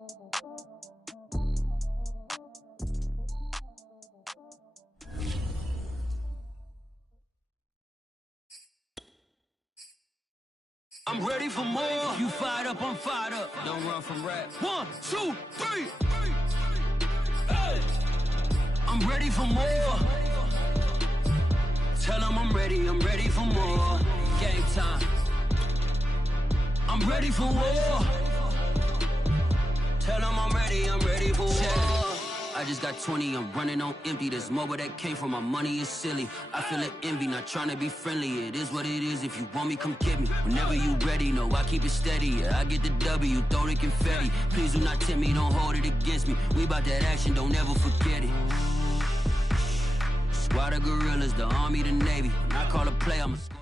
I'm ready for more. You fired up, I'm fired up. Don't run from rap. 1, 2, 3. Hey. I'm ready for more. Tell them I'm ready for more. Game time. I'm ready for war. Tell them I'm ready for war. I just got 20, I'm running on empty. There's more where that came from, my money is silly. I feel it envy, not trying to be friendly. It is what it is, if you want me, come get me. Whenever you ready, no, I keep it steady. Yeah, I get the W, throw the confetti. Please do not tempt me, don't hold it against me. We about that action, don't ever forget it. Squad of gorillas, the army, the navy. When I call a play, I'ma score.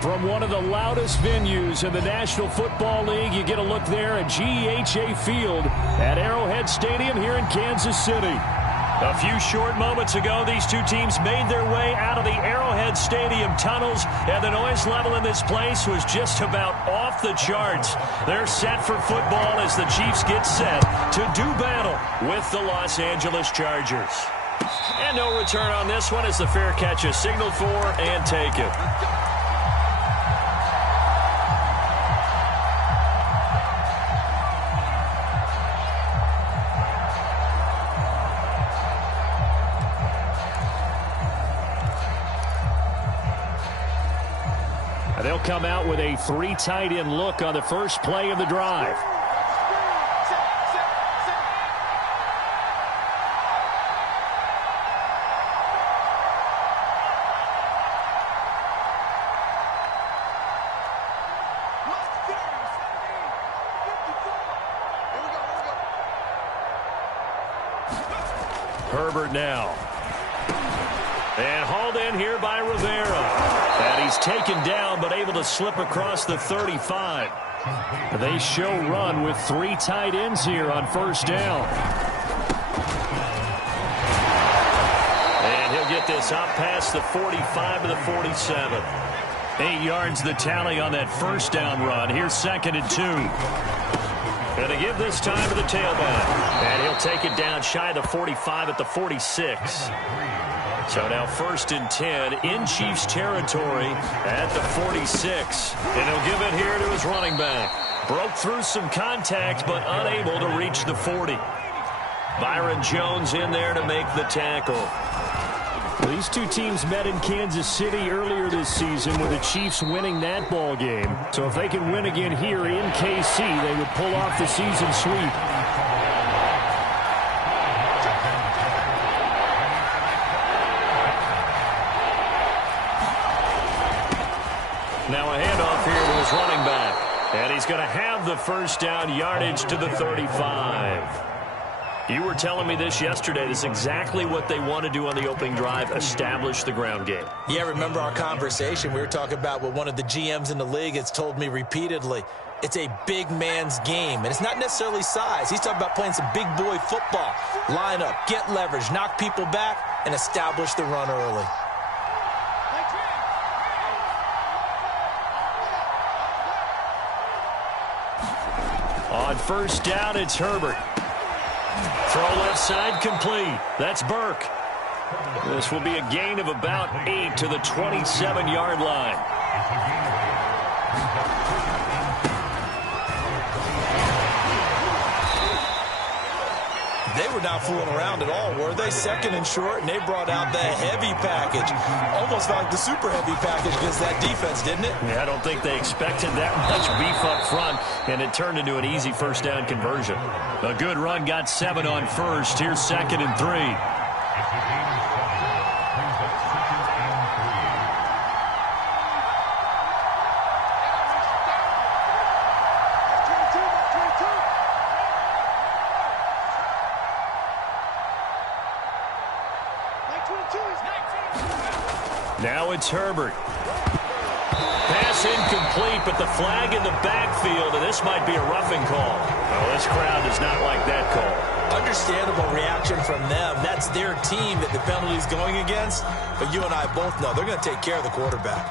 From one of the loudest venues in the National Football League, you get a look there at GEHA Field at Arrowhead Stadium here in Kansas City. A few short moments ago, these two teams made their way out of the Arrowhead Stadium tunnels, and the noise level in this place was just about off the charts. They're set for football as the Chiefs get set to do battle with the Los Angeles Chargers. And no return on this one as the fair catch is signaled for and taken. They'll come out with a 3 tight end look on the first play of the drive. Herbert now. And hauled in here by Rivera. And he's taken down, but able to slip across the 35. They show run with 3 tight ends here on first down. And he'll get this up past the 45 to the 47. 8 yards the tally on that first down run. Here's 2nd and 2. And they give this time to the tailback. And he'll take it down shy of the 45 at the 46. So now 1st and 10 in Chiefs territory at the 46. And he'll give it here to his running back. Broke through some contact, but unable to reach the 40. Byron Jones in there to make the tackle. These two teams met in Kansas City earlier this season with the Chiefs winning that ball game. So if they can win again here in KC, they would pull off the season sweep. Now a handoff here to his running back. And he's going to have the first down yardage to the 35. You were telling me this yesterday. This is exactly what they want to do on the opening drive, establish the ground game. Yeah, remember our conversation. We were talking about what one of the GMs in the league has told me repeatedly. It's a big man's game, and it's not necessarily size. He's talking about playing some big boy football. Line up, get leverage, knock people back, and establish the run early. On first down, it's Herbert. Throw left side complete. That's Burke. This will be a gain of about 8 to the 27-yard line. They were not fooling around at all, were they? 2nd and short, and they brought out the heavy package. Almost felt like the super heavy package against that defense, didn't it? Yeah, I don't think they expected that much beef up front, and it turned into an easy first down conversion. A good run got 7 on first. Here's 2nd and 3. Now it's Herbert. Pass incomplete, but the flag in the backfield, and this might be a roughing call. Well, this crowd does not like that call. Understandable reaction from them. That's their team that the penalty's going against. But you and I both know they're going to take care of the quarterback.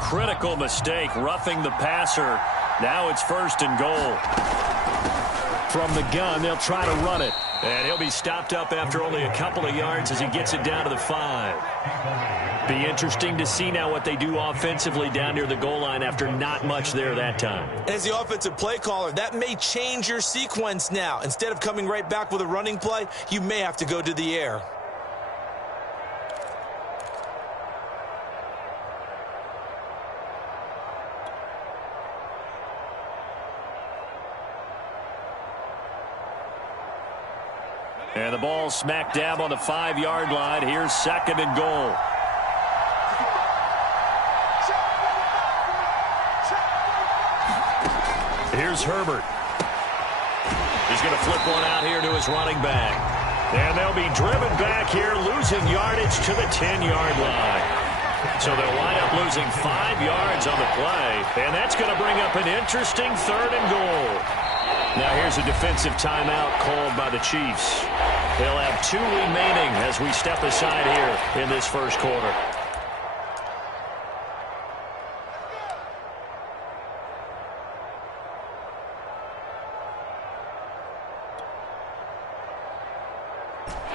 critical mistake, roughing the passer. Now it's 1st and goal. From the gun, they'll try to run it. And he'll be stopped up after only a couple of yards as he gets it down to the 5. Be interesting to see now what they do offensively down near the goal line after not much there that time. As the offensive play caller, that may change your sequence now. Instead of coming right back with a running play, you may have to go to the air. And the ball smack dab on the 5-yard line. Here's 2nd and goal. Here's Herbert. He's going to flip one out here to his running back. And they'll be driven back here, losing yardage to the 10-yard line. So they'll wind up losing 5 yards on the play. And that's going to bring up an interesting 3rd and goal. Now here's a defensive timeout called by the Chiefs. They'll have 2 remaining as we step aside here in this first quarter.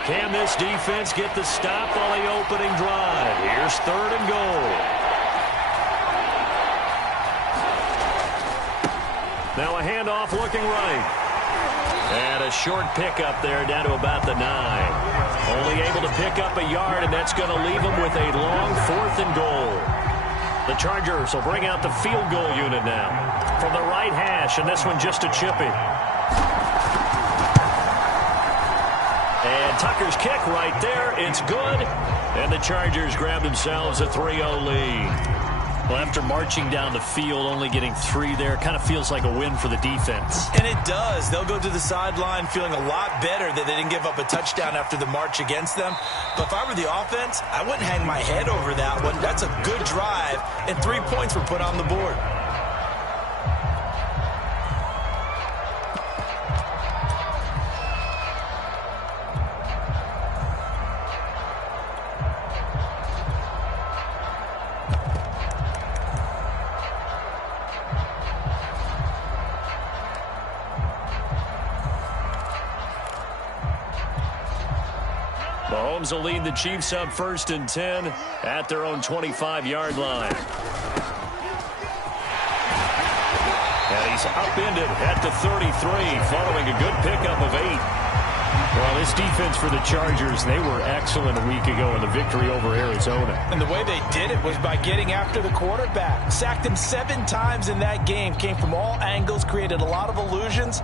Can this defense get the stop on the opening drive? Here's 3rd and goal. Now a handoff looking right. And a short pickup there down to about the 9. Only able to pick up a yard, and that's going to leave them with a long 4th and goal. The Chargers will bring out the field goal unit now from the right hash, and this one just a chippy. And Tucker's kick right there. It's good. And the Chargers grab themselves a 3-0 lead. Well, after marching down the field, only getting 3 there, kind of feels like a win for the defense. And it does. They'll go to the sideline feeling a lot better that they didn't give up a touchdown after the march against them. But if I were the offense, I wouldn't hang my head over that one. That's a good drive, and 3 points were put on the board. Mahomes will lead the Chiefs up 1st and 10 at their own 25-yard line. And he's upended at the 33 following a good pickup of 8. Well, this defense for the Chargers, they were excellent a week ago in the victory over Arizona. And the way they did it was by getting after the quarterback. Sacked him 7 times in that game. Came from all angles, created a lot of illusions,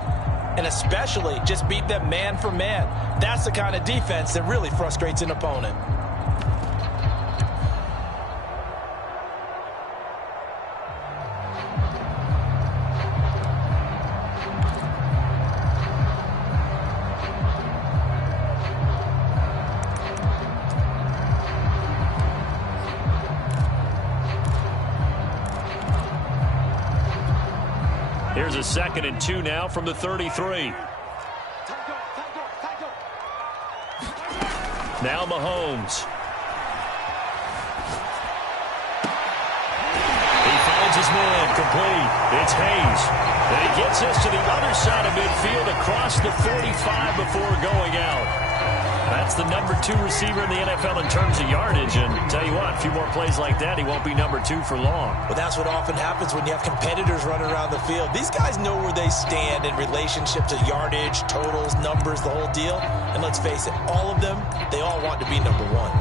and especially just beat them man for man. That's the kind of defense that really frustrates an opponent. Here's a 2nd and 2 now from the 33. Now Mahomes. He finds his man complete. It's Hayes. And he gets us to the other side of midfield across the 45 before going out. That's the number 2 receiver in the NFL in terms of yardage. And tell you what, a few more plays like that, he won't be number 2 for long. Well, that's what often happens when you have competitors running around the field. These guys know where they stand in relationship to yardage, totals, numbers, the whole deal. And let's face it, all of them, they all want to be number 1.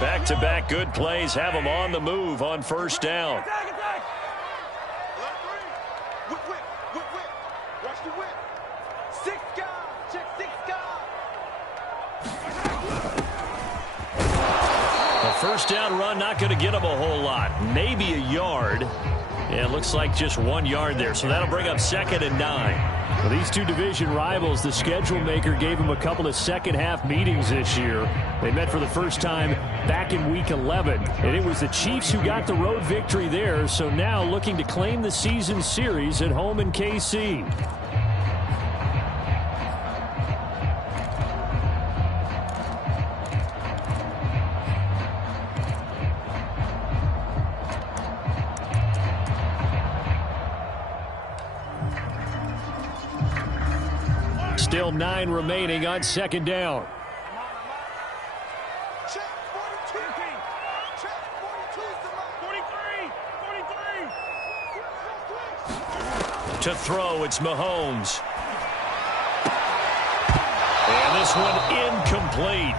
Back-to-back good plays have them on the move on 1st down. A 1st down run not going to get them a whole lot. Maybe a yard. Yeah, it looks like just 1 yard there. So that'll bring up 2nd and 9. Well, these two division rivals, the schedule maker gave them a couple of second-half meetings this year. They met for the first time back in Week 11, and it was the Chiefs who got the road victory there, so now looking to claim the season series at home in KC. Still 9 remaining on second down. To throw, it's Mahomes. And this one incomplete.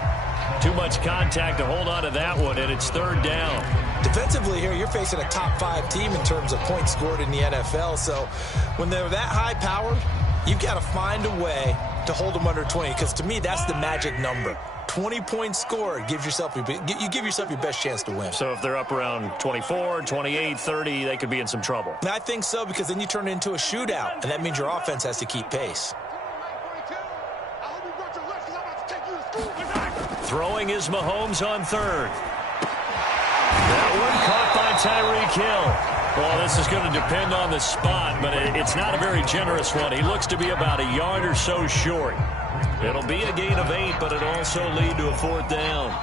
Too much contact to hold on to that one, and it's third down. Defensively here, you're facing a top 5 team in terms of points scored in the NFL. So when they're that high-powered, you've got to find a way to hold them under 20, because to me, that's the magic number. 20 points scored, you give yourself your best chance to win. So if they're up around 24, 28, 30, they could be in some trouble. And I think so, because then you turn it into a shootout, and that means your offense has to keep pace. Throwing is Mahomes on third. That one caught by Tyreek Hill. Well, this is going to depend on the spot, but it's not a very generous one. He looks to be about a yard or so short. It'll be a gain of 8, but it'll also lead to a fourth down.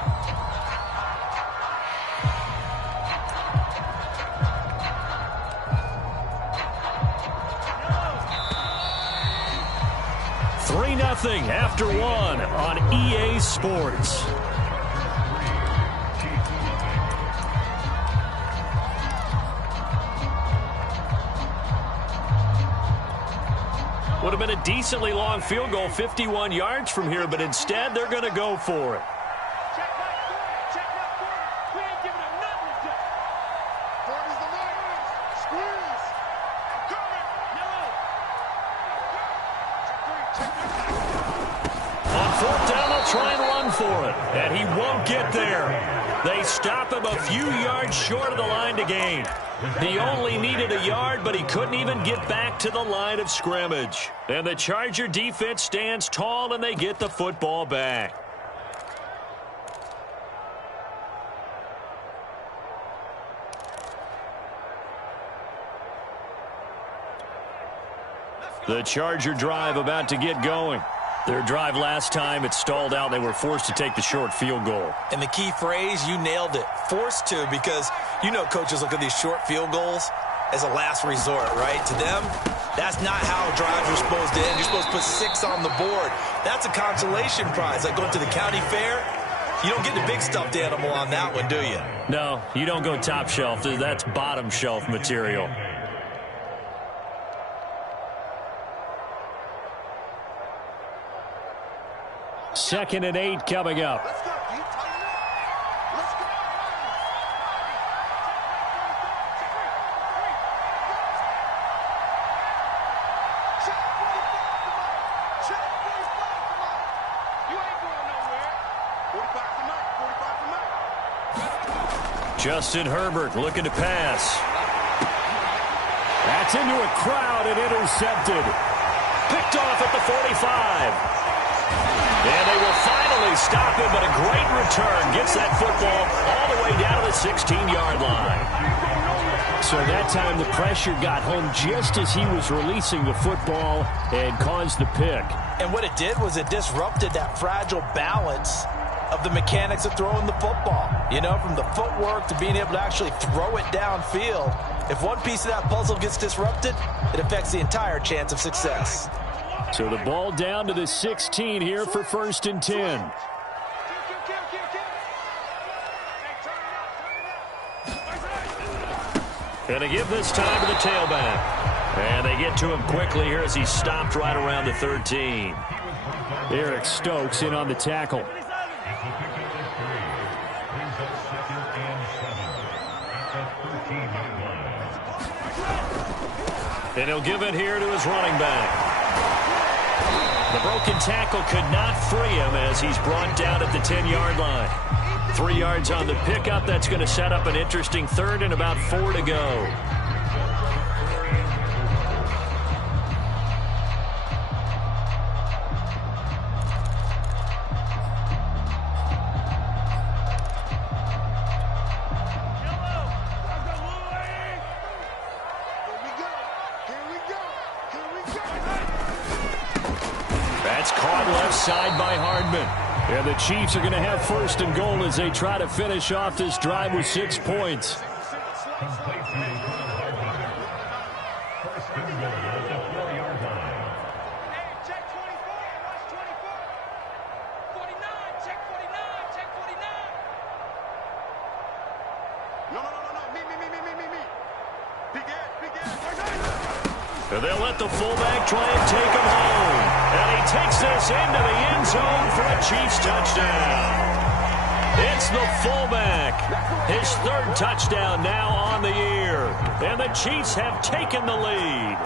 Nothing after 1 on EA Sports. Would have been a decently long field goal, 51 yards from here, but instead they're going to go for it. And he won't get there. They stop him a few yards short of the line to gain. He only needed a yard, but he couldn't even get back to the line of scrimmage. And the Charger defense stands tall, and they get the football back. The Charger drive about to get going. Their drive last time, it stalled out. They were forced to take the short field goal. And the key phrase, you nailed it, forced to, because you know coaches look at these short field goals as a last resort, right? To them, that's not how drives are supposed to end. You're supposed to put 6 on the board. That's a consolation prize. Like going to the county fair, you don't get the big stuffed animal on that one, do you? No, you don't go top shelf. That's bottom shelf material. Second and 8 coming up. Justin Herbert looking to pass. That's into a crowd and intercepted. Picked off at the 45. And they will finally stop him, but a great return gets that football all the way down to the 16-yard line. So that time the pressure got home just as he was releasing the football and caused the pick. And what it did was it disrupted that fragile balance of the mechanics of throwing the football. You know, from the footwork to being able to actually throw it downfield. If one piece of that puzzle gets disrupted, it affects the entire chance of success. So the ball down to the 16 here for 1st and 10. And they give this time to the tailback. And they get to him quickly here as he stopped right around the 13. Eric Stokes in on the tackle. And he'll give it here to his running back. The broken tackle could not free him as he's brought down at the 10-yard line. 3 yards on the pickup. That's going to set up an interesting third and about 4 to go. Side by Hardman. And the Chiefs are going to have 1st and goal as they try to finish off this drive with 6 points. They'll let the fullback try and take him home. And he takes this into the end zone for a Chiefs touchdown. It's the fullback. His third touchdown now on the year. And the Chiefs have taken the lead.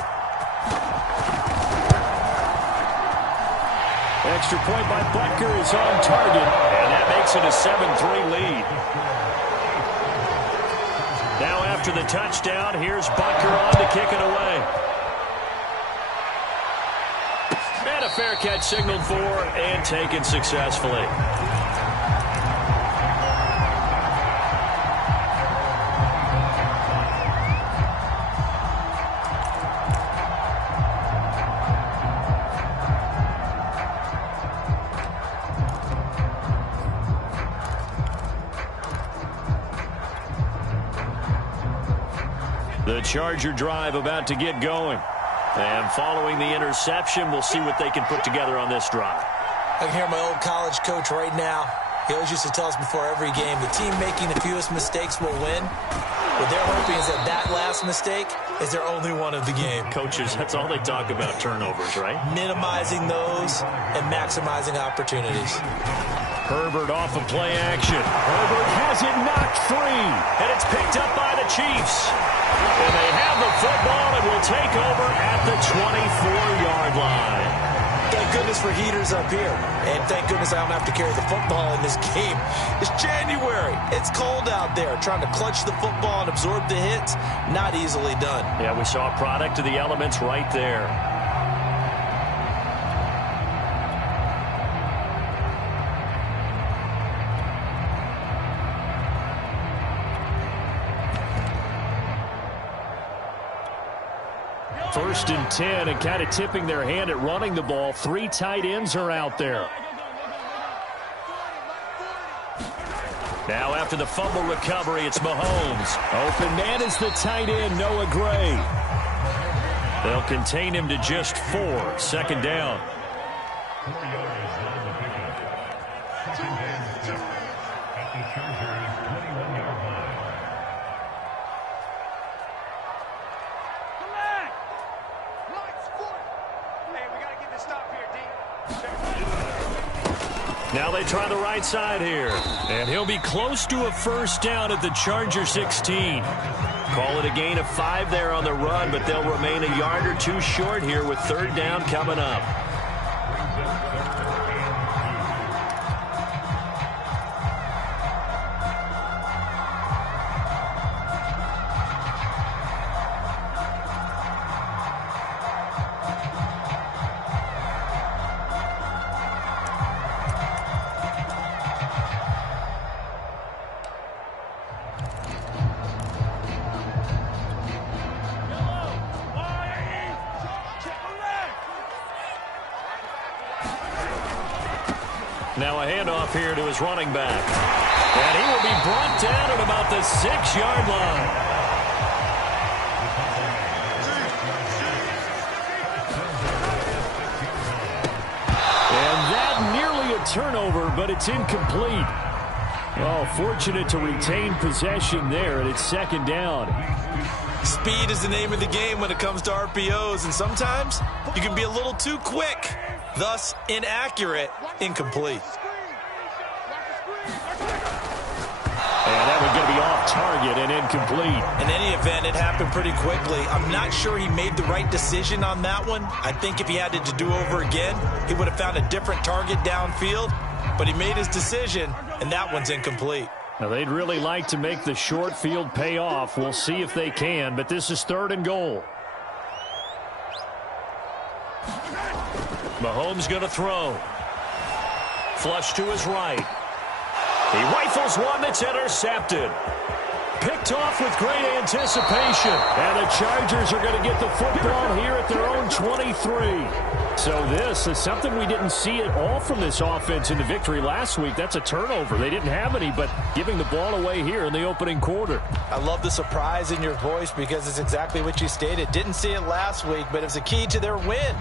Extra point by Butker is on target. And that makes it a 7-3 lead. Now after the touchdown, here's Butker on to kick it away. And a fair catch signaled for and taken successfully. The Charger drive about to get going. And following the interception, we'll see what they can put together on this drive. I can hear my old college coach right now. He always used to tell us before every game, the team making the fewest mistakes will win. What they're hoping is that last mistake is their only one of the game. Coaches, that's all they talk about, turnovers, right? Minimizing those and maximizing opportunities. Herbert off of play action. Herbert has it knocked free. And it's picked up by the Chiefs. And they have the football and will take over at the 24-yard line. Thank goodness for heaters up here. And thank goodness I don't have to carry the football in this game. It's January. It's cold out there. Trying to clutch the football and absorb the hits, not easily done. Yeah, we saw a product of the elements right there. First and 10, and kind of tipping their hand at running the ball. 3 tight ends are out there. Now after the fumble recovery, it's Mahomes. Open man is the tight end, Noah Gray. They'll contain him to just 4. Second down. Now they try the right side here. And he'll be close to a first down at the Charger 16. Call it a gain of 5 there on the run, but they'll remain a yard or 2 short here with third down coming up. Now a handoff here to his running back. And he will be brought down at about the 6-yard line. And that nearly a turnover, but it's incomplete. Oh, fortunate to retain possession there, and it's second down. Speed is the name of the game when it comes to RPOs, and sometimes you can be a little too quick. Thus, inaccurate, incomplete. And that one's going to be off target and incomplete. In any event, it happened pretty quickly. I'm not sure he made the right decision on that one. I think if he had it to do over again, he would have found a different target downfield. But he made his decision, and that one's incomplete. Now, they'd really like to make the short field pay off. We'll see if they can, but this is third and goal. Mahomes going to throw. Flush to his right. He rifles one that's intercepted. Picked off with great anticipation. And the Chargers are going to get the football here at their own 23. So this is something we didn't see at all from this offense in the victory last week. That's a turnover. They didn't have any, but giving the ball away here in the opening quarter. I love the surprise in your voice because it's exactly what you stated. Didn't see it last week, but it was a key to their win.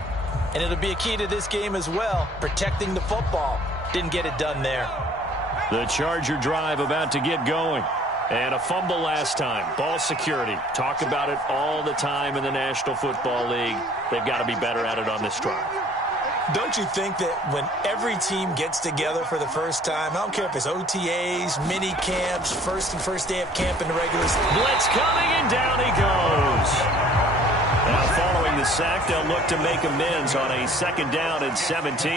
And it'll be a key to this game as well, protecting the football. Didn't get it done there. The Charger drive about to get going. And a fumble last time. Ball security. Talk about it all the time in the National Football League. They've got to be better at it on this drive. Don't you think that when every team gets together for the first time, I don't care if it's OTAs, mini camps, first day of camp in the regular season. Blitz coming, and down he goes. Now following the sack, they'll look to make amends on a 2nd down and 17.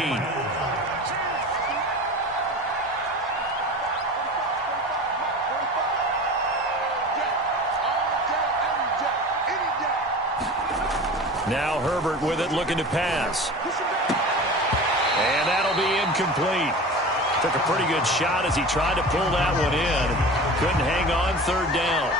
Now Herbert with it, looking to pass. And that'll be incomplete. Took a pretty good shot as he tried to pull that one in. Couldn't hang on, 3rd down.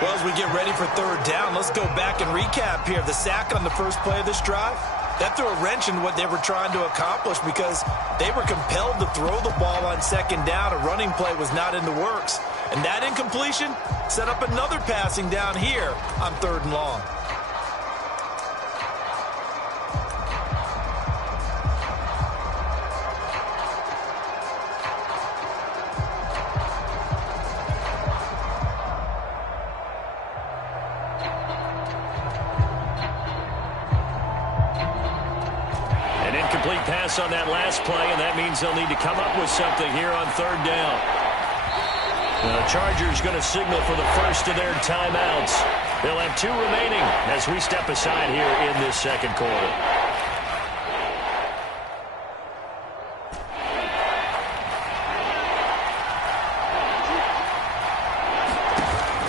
Well, as we get ready for 3rd down, let's go back and recap here. The sack on the first play of this drive, that threw a wrench in what they were trying to accomplish because they were compelled to throw the ball on 2nd down. A running play was not in the works. And that incompletion set up another passing down here on 3rd and long. On that last play, and that means they'll need to come up with something here on 3rd down. The Chargers going to signal for the first of their timeouts. They'll have 2 remaining as we step aside here in this 2nd quarter.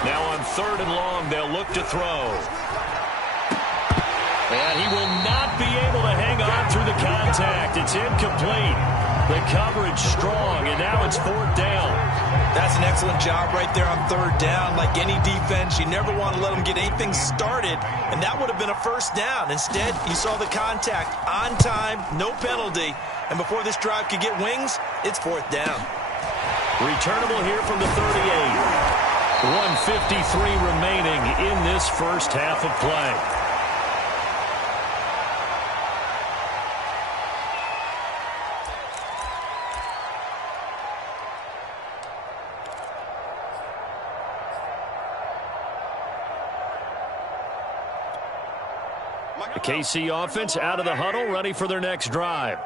Now on 3rd and long, they'll look to throw. And he will not be able to hang on through the contact. It's incomplete. The coverage strong, and now it's 4th down. That's an excellent job right there on 3rd down. Like any defense, you never want to let them get anything started, and that would have been a 1st down. Instead, you saw the contact on time, no penalty, and before this drive could get wings, it's 4th down. Returnable here from the 38. 1:53 remaining in this first half of play. The KC offense out of the huddle, ready for their next drive.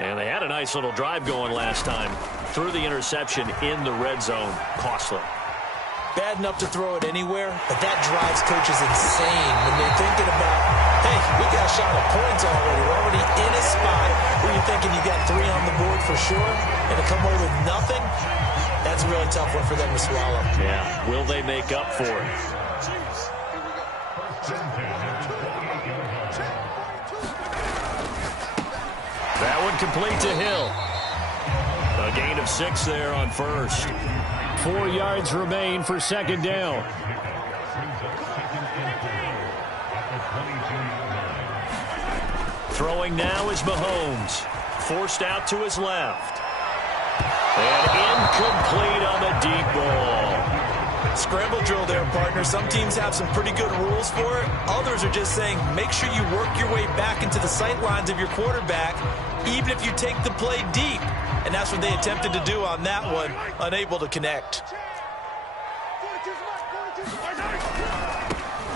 And they had a nice little drive going last time. Threw the interception in the red zone. Costly. Bad enough to throw it anywhere, but that drives coaches insane when they're thinking about, hey, we got a shot at points already. We're already in a spot where you're thinking you got 3 on the board for sure, and to come away with nothing, that's a really tough one for them to swallow. Yeah, will they make up for it? That one complete to Hill. A gain of 6 there on 1st. 4 yards remain for 2nd down. Throwing now is Mahomes. Forced out to his left. And incomplete on the deep ball. Scramble drill there, partner. Some teams have some pretty good rules for it. Others are just saying, make sure you work your way back into the sight lines of your quarterback, even if you take the play deep. And that's what they attempted to do on that one, unable to connect.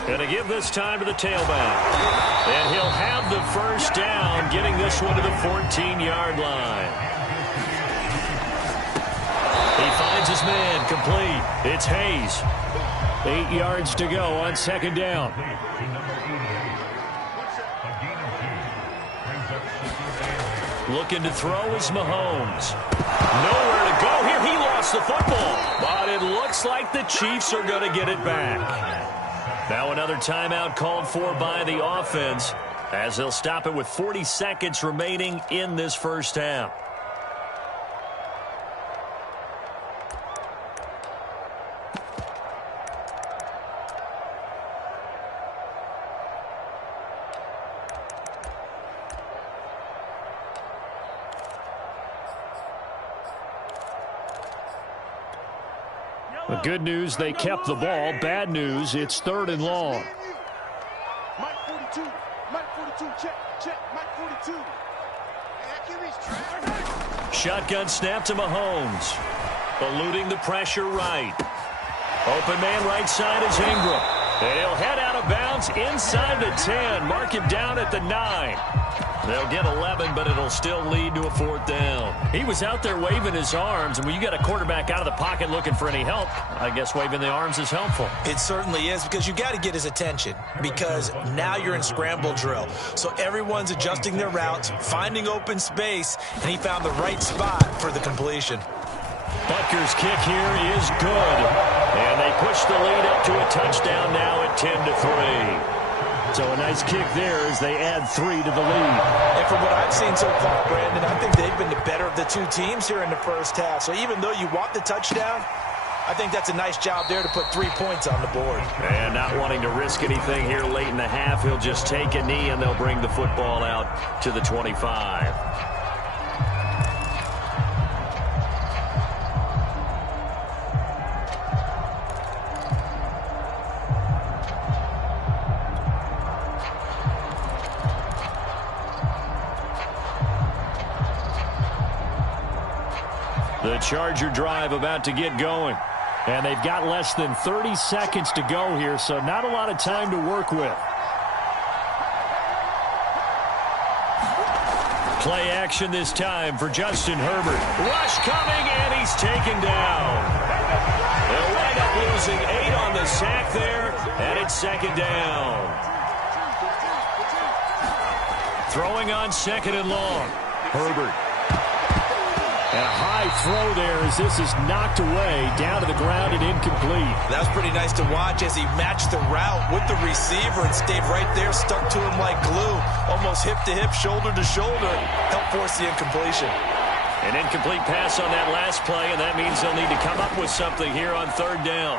Going to give this time to the tailback. And he'll have the 1st down, getting this one to the 14-yard line. He finds his man, complete. It's Hayes. 8 yards to go on 2nd down. Looking to throw is Mahomes. Nowhere to go here. He lost the football. But it looks like the Chiefs are going to get it back. Now another timeout called for by the offense as they'll stop it with 40 seconds remaining in this first half. The good news, they kept the ball. Bad news, it's 3rd and long. Mike 42, check, Mike 42. Shotgun snap to Mahomes. Eluding the pressure right. Open man right side is Ingram. And he'll head out of bounds inside the 10. Mark him down at the 9. They'll get 11, but it'll still lead to a 4th down. He was out there waving his arms, and when you got a quarterback out of the pocket looking for any help, I guess waving the arms is helpful. It certainly is, because you got to get his attention, because now you're in scramble drill. So everyone's adjusting their routes, finding open space, and he found the right spot for the completion. Butker's kick here is good, and they push the lead up to a touchdown now at 10-3. So a nice kick there as they add 3 to the lead. And from what I've seen so far, Brandon, I think they've been the better of the two teams here in the first half. So even though you want the touchdown, I think that's a nice job there to put 3 points on the board. And not wanting to risk anything here late in the half, he'll just take a knee and they'll bring the football out to the 25. The Charger drive about to get going. And they've got less than 30 seconds to go here, so not a lot of time to work with. Play action this time for Justin Herbert. Rush coming, and he's taken down. They'll wind up losing 8 on the sack there, and it's 2nd down. Throwing on 2nd and long. Herbert. And a high throw there as this is knocked away, down to the ground and incomplete. That was pretty nice to watch as he matched the route with the receiver and stayed right there, stuck to him like glue, almost hip to hip, shoulder to shoulder, helped force the incompletion. An incomplete pass on that last play, and that means they'll need to come up with something here on 3rd down.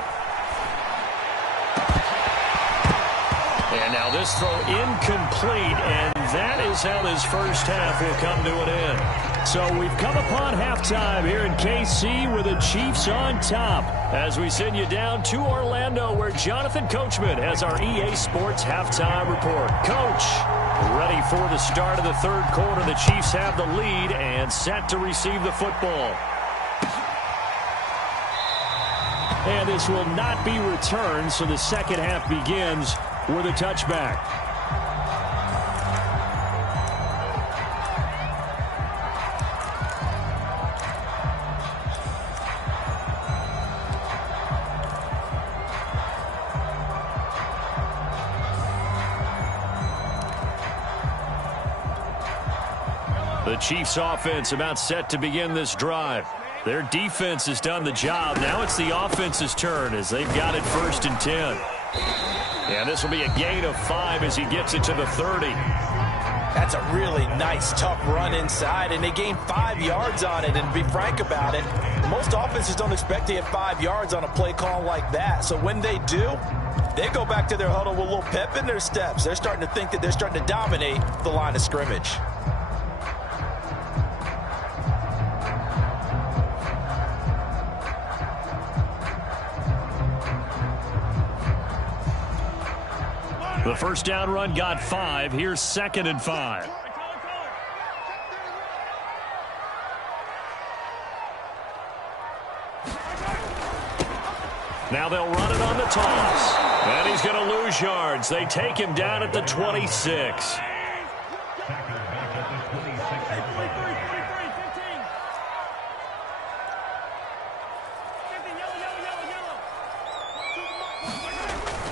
And now this throw incomplete, and that is how this first half will come to an end. So we've come upon halftime here in KC with the Chiefs on top as we send you down to Orlando where Jonathan Coachman has our EA Sports halftime report. Coach, ready for the start of the 3rd quarter. The Chiefs have the lead and set to receive the football. And this will not be returned, so the 2nd half begins with a touchback. The Chiefs offense about set to begin this drive. Their defense has done the job. Now it's the offense's turn as they've got it 1st and 10. And this will be a gain of 5 as he gets it to the 30. That's a really nice, tough run inside, and they gained 5 yards on it. And to be frank about it, most offenses don't expect to get 5 yards on a play call like that. So when they do, they go back to their huddle with a little pep in their steps. They're starting to think that they're starting to dominate the line of scrimmage. The first down run got 5. Here's 2nd and 5. Now they'll run it on the toss. And he's going to lose yards. They take him down at the 26.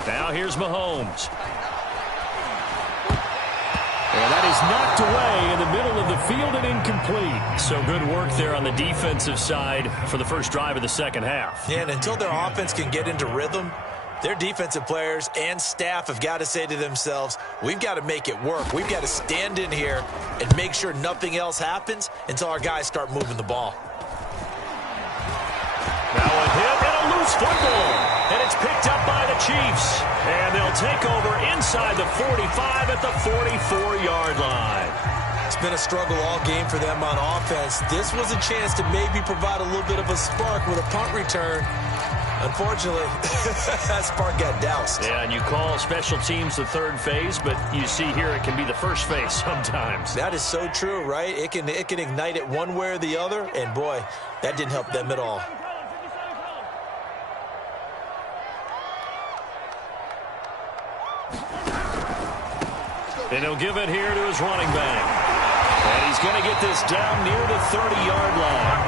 Now here's Mahomes. And that is knocked away in the middle of the field and incomplete. So good work there on the defensive side for the first drive of the 2nd half. Yeah, and until their offense can get into rhythm, their defensive players and staff have got to say to themselves, we've got to make it work. We've got to stand in here and make sure nothing else happens until our guys start moving the ball. Now a hit and a loose football. And it's picked up by the Chiefs. And they'll take over inside the 45 at the 44-yard line. It's been a struggle all game for them on offense. This was a chance to maybe provide a little bit of a spark with a punt return. Unfortunately, that spark got doused. Yeah, and you call special teams the 3rd phase, but you see here it can be the 1st phase sometimes. That is so true, right? It can ignite it one way or the other, and boy, that didn't help them at all. And he'll give it here to his running back. And he's going to get this down near the 30-yard line.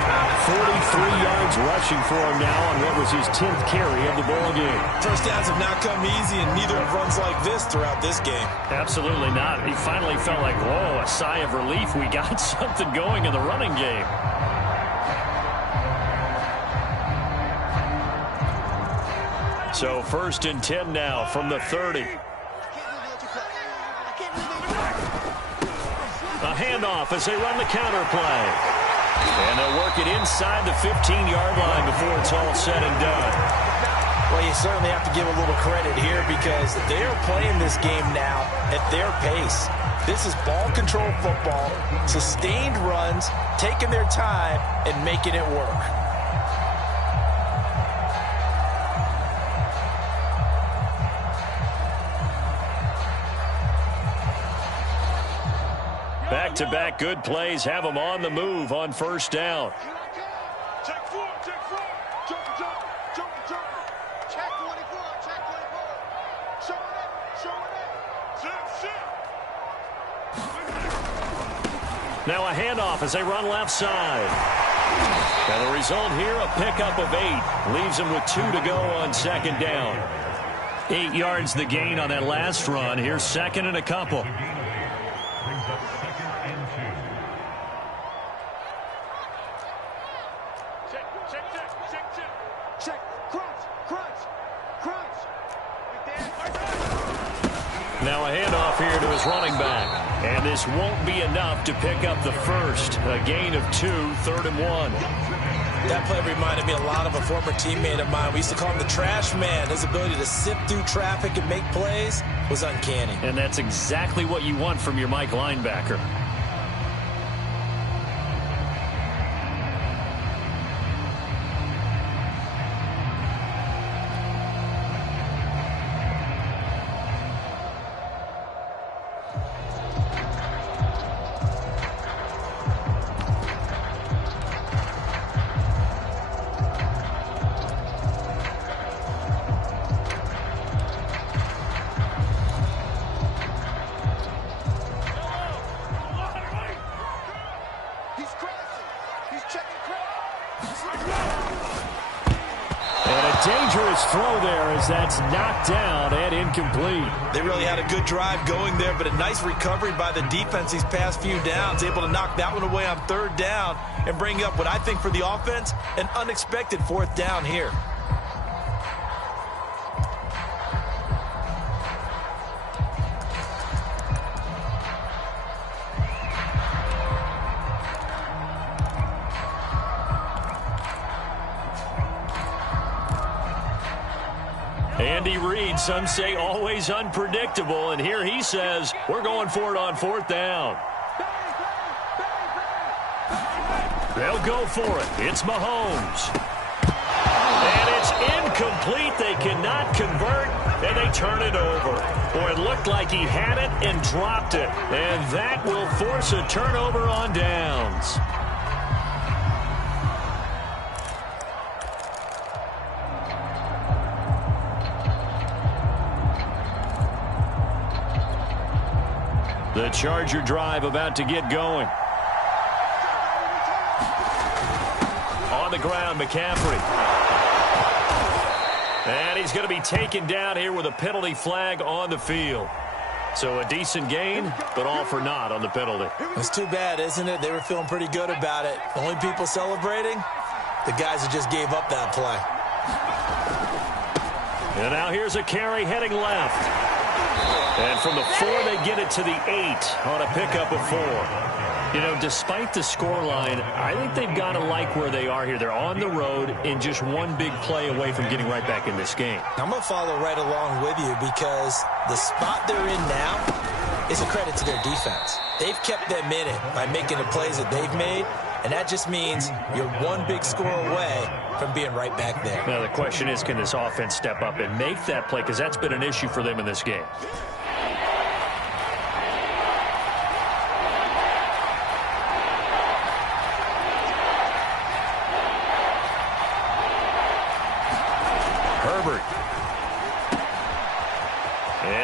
43 yards rushing for him now on what was his 10th carry of the ball game. First downs have not come easy, and neither have runs like this throughout this game. Absolutely not. He finally felt like, whoa, a sigh of relief. We got something going in the running game. So 1st and 10 now from the 30. A handoff as they run the counter play. And they'll work it inside the 15-yard line before it's all said and done. Well, you certainly have to give a little credit here because they're playing this game now at their pace. This is ball control football, sustained runs, taking their time, and making it work. Back-to-back good plays have them on the move on 1st down. Check 4, check 4. Jump. Check 24, check 24. Show it. Shit. Now a handoff as they run left side. And the result here, a pickup of 8. Leaves them with 2 to go on 2nd down. 8 yards the gain on that last run. Here's 2nd and a couple. Check. Crunch. Now a handoff here to his running back. And this won't be enough to pick up the first. A gain of 2, 3rd and 1. That play reminded me a lot of a former teammate of mine. We used to call him the trash man. His ability to sift through traffic and make plays was uncanny. And that's exactly what you want from your Mike linebacker. Dangerous throw there as that's knocked down and incomplete. They really had a good drive going there, but a nice recovery by the defense these past few downs, able to knock that one away on 3rd down and bring up what I think for the offense, an unexpected 4th down here. Andy Reid, some say always unpredictable, and here he says we're going for it on 4th down. They'll go for it. It's Mahomes. And it's incomplete. They cannot convert, and they turn it over. Boy, it looked like he had it and dropped it, and that will force a turnover on downs. The Charger drive about to get going. On the ground, McCaffrey. And he's going to be taken down here with a penalty flag on the field. So a decent gain, but all for naught on the penalty. It's too bad, isn't it? They were feeling pretty good about it. Only people celebrating, the guys who just gave up that play. And now here's a carry heading left. And from the 4, they get it to the 8 on a pickup of 4. You know, despite the scoreline, I think they've got to like where they are here. They're on the road and just one big play away from getting right back in this game. I'm going to follow right along with you because the spot they're in now is a credit to their defense. They've kept them in it by making the plays that they've made, and that just means you're one big score away from being right back there. Now, the question is, can this offense step up and make that play? Because that's been an issue for them in this game.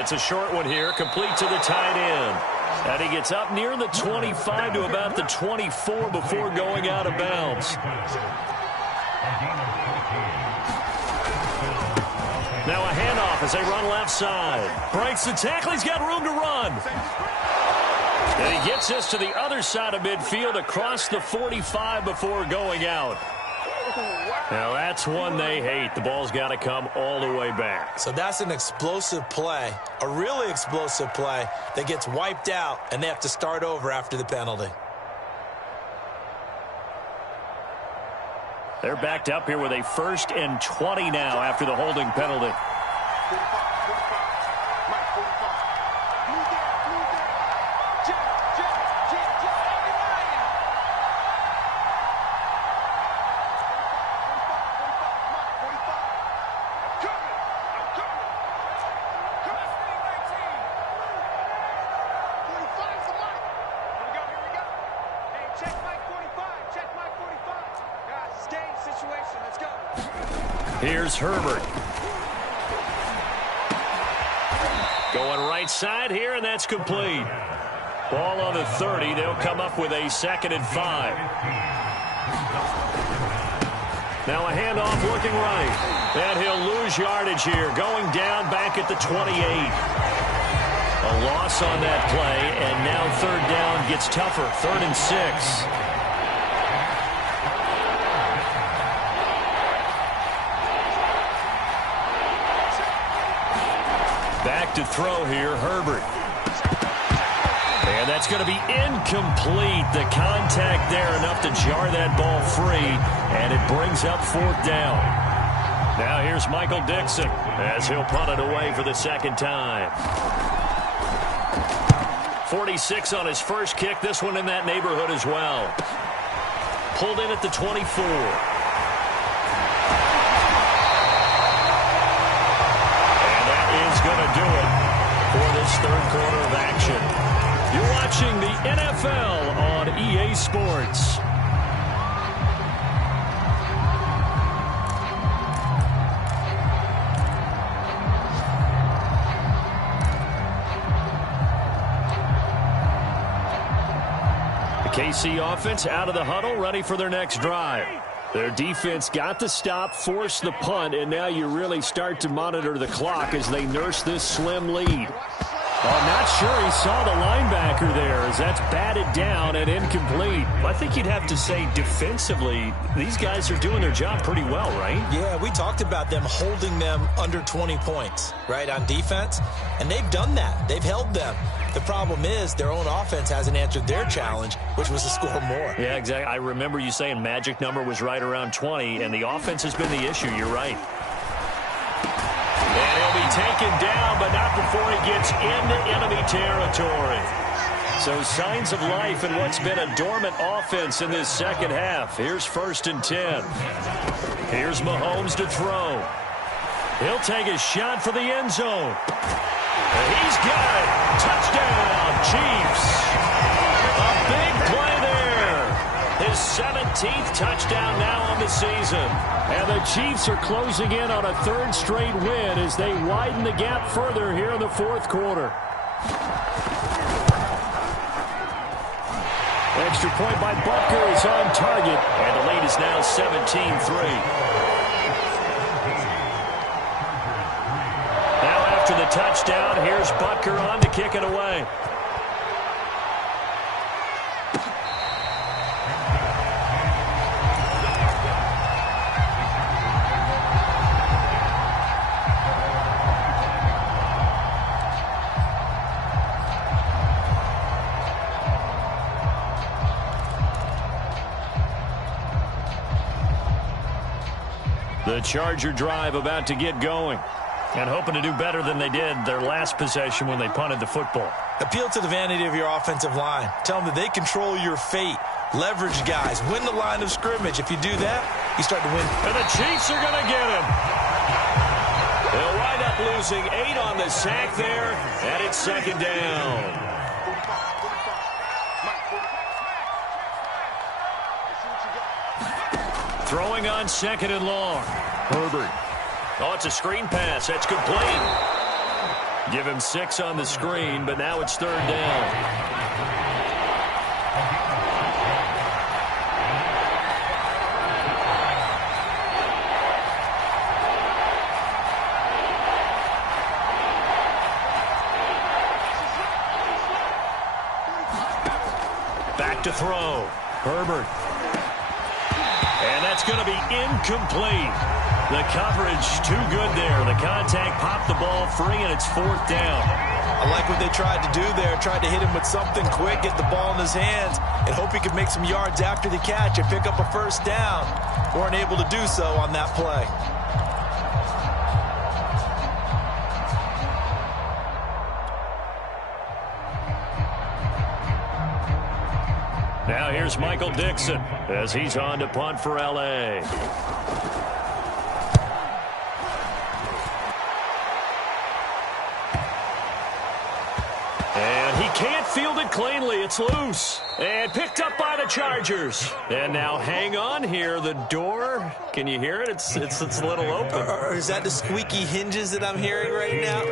It's a short one here, complete to the tight end. And he gets up near the 25 to about the 24 before going out of bounds. Now a handoff as they run left side. Breaks the tackle. He's got room to run. And he gets this to the other side of midfield across the 45 before going out. Now that's one they hate. The ball's got to come all the way back. So that's an explosive play, a really explosive play that gets wiped out, and they have to start over after the penalty. They're backed up here with a 1st and 20 now after the holding penalty. Here's Herbert. Going right side here, and that's complete. Ball on the 30. They'll come up with a 2nd and 5. Now a handoff looking right. And he'll lose yardage here. Going down back at the 28. A loss on that play, and now 3rd down gets tougher. 3rd and 6. Back to throw here, Herbert. And that's going to be incomplete. The contact there enough to jar that ball free, and it brings up 4th down. Now here's Michael Dixon as he'll punt it away for the 2nd time. 46 on his first kick. This one in that neighborhood as well. Pulled in at the 24. Going to do it for this 3rd quarter of action. You're watching the NFL on EA Sports. The KC offense out of the huddle, ready for their next drive. Their defense got the stop, forced the punt, and now you really start to monitor the clock as they nurse this slim lead. I'm not sure he saw the linebacker there as that's batted down and incomplete. I think you'd have to say defensively, these guys are doing their job pretty well, right? Yeah, we talked about them holding them under 20 points, right, on defense, and they've done that. They've held them. The problem is their own offense hasn't answered their challenge, which was to score more. Yeah, exactly. I remember you saying magic number was right around 20, and the offense has been the issue. You're right. And he'll be taken down, but not before he gets into enemy territory. So signs of life in what's been a dormant offense in this 2nd half. Here's 1st and 10. Here's Mahomes to throw. He'll take a shot for the end zone. And he's got it. Touchdown, Chiefs. A big play there. His 17th touchdown now on the season. And the Chiefs are closing in on a 3rd straight win as they widen the gap further here in the 4th quarter. Extra point by Butker is on target, and the lead is now 17-3. After the touchdown, here's Butker on to kick it away. The Charger drive about to get going. And hoping to do better than they did their last possession when they punted the football. Appeal to the vanity of your offensive line. Tell them that they control your fate. Leverage guys. Win the line of scrimmage. If you do that, you start to win. And the Chiefs are going to get him. They'll wind up losing 8 on the sack there, and it's 2nd down. Throwing on 2nd and long. Herbert. Oh, it's a screen pass. That's complete. Give him 6 on the screen, but now it's 3rd down. Back to throw. Herbert. And that's going to be incomplete. The coverage too good there. The contact popped the ball free, and it's 4th down. I like what they tried to do there. Tried to hit him with something quick, get the ball in his hands, and hope he could make some yards after the catch and pick up a 1st down. Weren't able to do so on that play. Now here's Michael Dixon as he's on to punt for L.A. And he can't field it cleanly. It's loose. And picked up by the Chargers. And now hang on here. The door, can you hear it? It's a little open. Or is that the squeaky hinges that I'm hearing right now?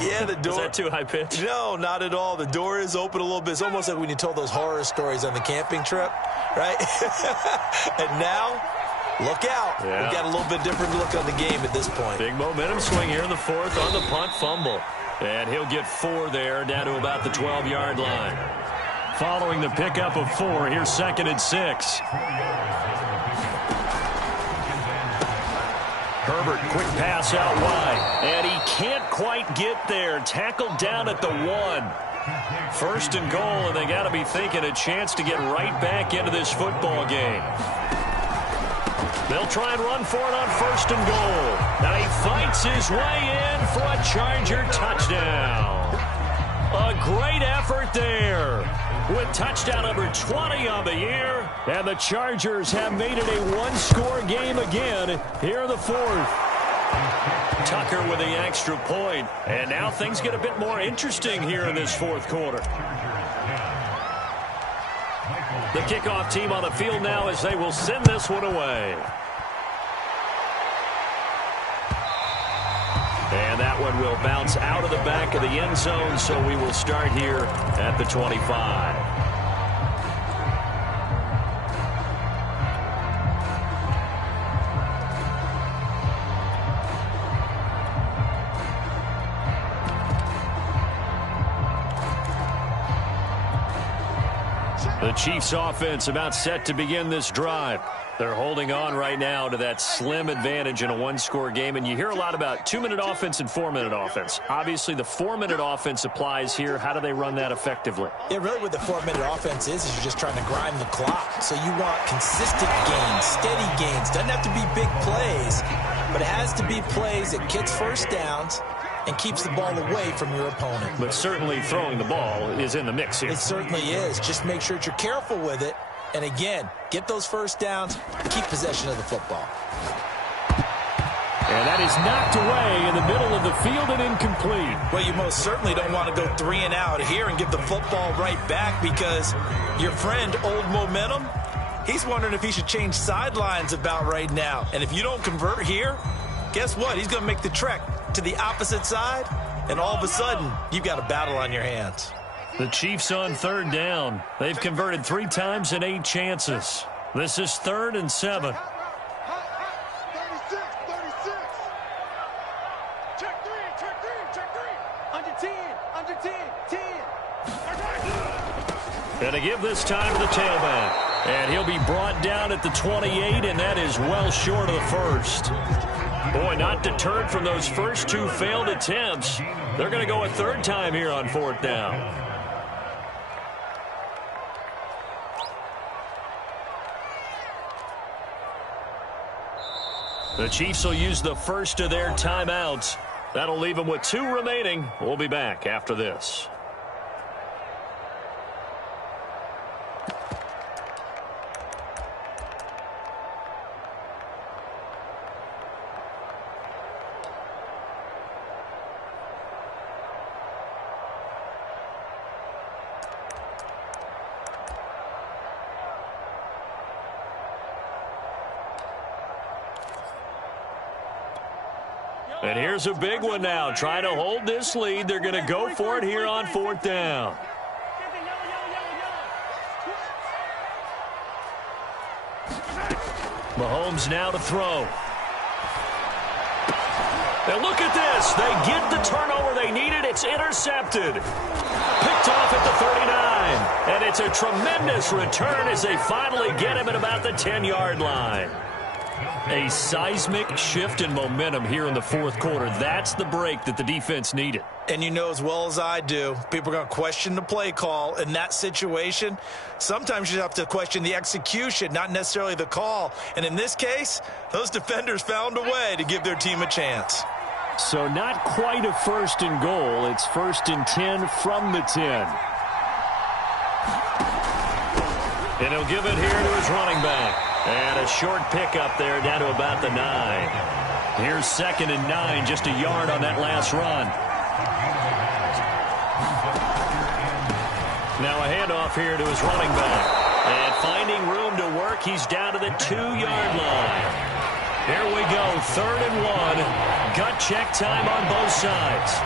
Yeah, the door. Is that too high pitch? No, not at all. The door is open a little bit. It's almost like when you told those horror stories on the camping trip, right? And now, look out. Yeah. We've got a little bit different look on the game at this point. Big momentum swing here in the 4th on the punt fumble. And he'll get 4 there, down to about the 12-yard line. Following the pickup of 4, here's 2nd and 6. Herbert, quick pass out wide. And he can't quite get there. Tackled down at the 1. 1st and goal, and they got to be thinking a chance to get right back into this football game. They'll try and run for it on 1st and goal. Now he fights his way in for a Charger touchdown. A great effort there with touchdown number 20 on the year. And the Chargers have made it a one-score game again here in the 4th. Tucker with the extra point. And now things get a bit more interesting here in this 4th quarter. The kickoff team on the field now as they will send this one away. And that one will bounce out of the back of the end zone, so we will start here at the 25. The Chiefs offense about set to begin this drive. They're holding on right now to that slim advantage in a one-score game. And you hear a lot about 2-minute offense and 4-minute offense. Obviously, the 4-minute offense applies here. How do they run that effectively? Yeah, really what the 4-minute offense is you're just trying to grind the clock. So you want consistent gains, steady gains. Doesn't have to be big plays, but it has to be plays that gets 1st downs and keeps the ball away from your opponent. But certainly throwing the ball is in the mix here. It certainly is. Just make sure that you're careful with it. And again, get those 1st downs, keep possession of the football. And that is knocked away in the middle of the field and incomplete. Well, you most certainly don't want to go 3 and out here and give the football right back because your friend, Old Momentum, he's wondering if he should change sidelines about right now. And if you don't convert here, guess what? He's going to make the trek to the opposite side, and all of a sudden, you've got a battle on your hands. The Chiefs on 3rd down. They've converted 3 times in 8 chances. This is 3rd and 7. 36, 36. Check 3, check 3, check 3. Under 10, under 10, 10. And to give this time to the tailback. And he'll be brought down at the 28, and that is well short of the 1st. Boy, not deterred from those first 2 failed attempts. They're going to go a 3rd time here on 4th down. The Chiefs will use the first of their timeouts. That'll leave them with 2 remaining. We'll be back after this. Yo, And here's a big one now. Trying to hold this lead. They're going to go for it here on 4th down. Mahomes now to throw. And look at this. They get the turnover they needed. It's intercepted. Picked off at the 39. And it's a tremendous return as they finally get him at about the 10-yard line. A seismic shift in momentum here in the 4th quarter. That's the break that the defense needed. And you know as well as I do, people are going to question the play call in that situation. Sometimes you have to question the execution, not necessarily the call. And in this case, those defenders found a way to give their team a chance. So not quite a 1st and goal. It's 1st and 10 from the 10. And he'll give it here to his running back. And a short pickup there down to about the 9. Here's 2nd and 9, just a yard on that last run. Now a handoff here to his running back. And finding room to work, he's down to the 2-yard line. Here we go, 3rd and 1. Gut check time on both sides.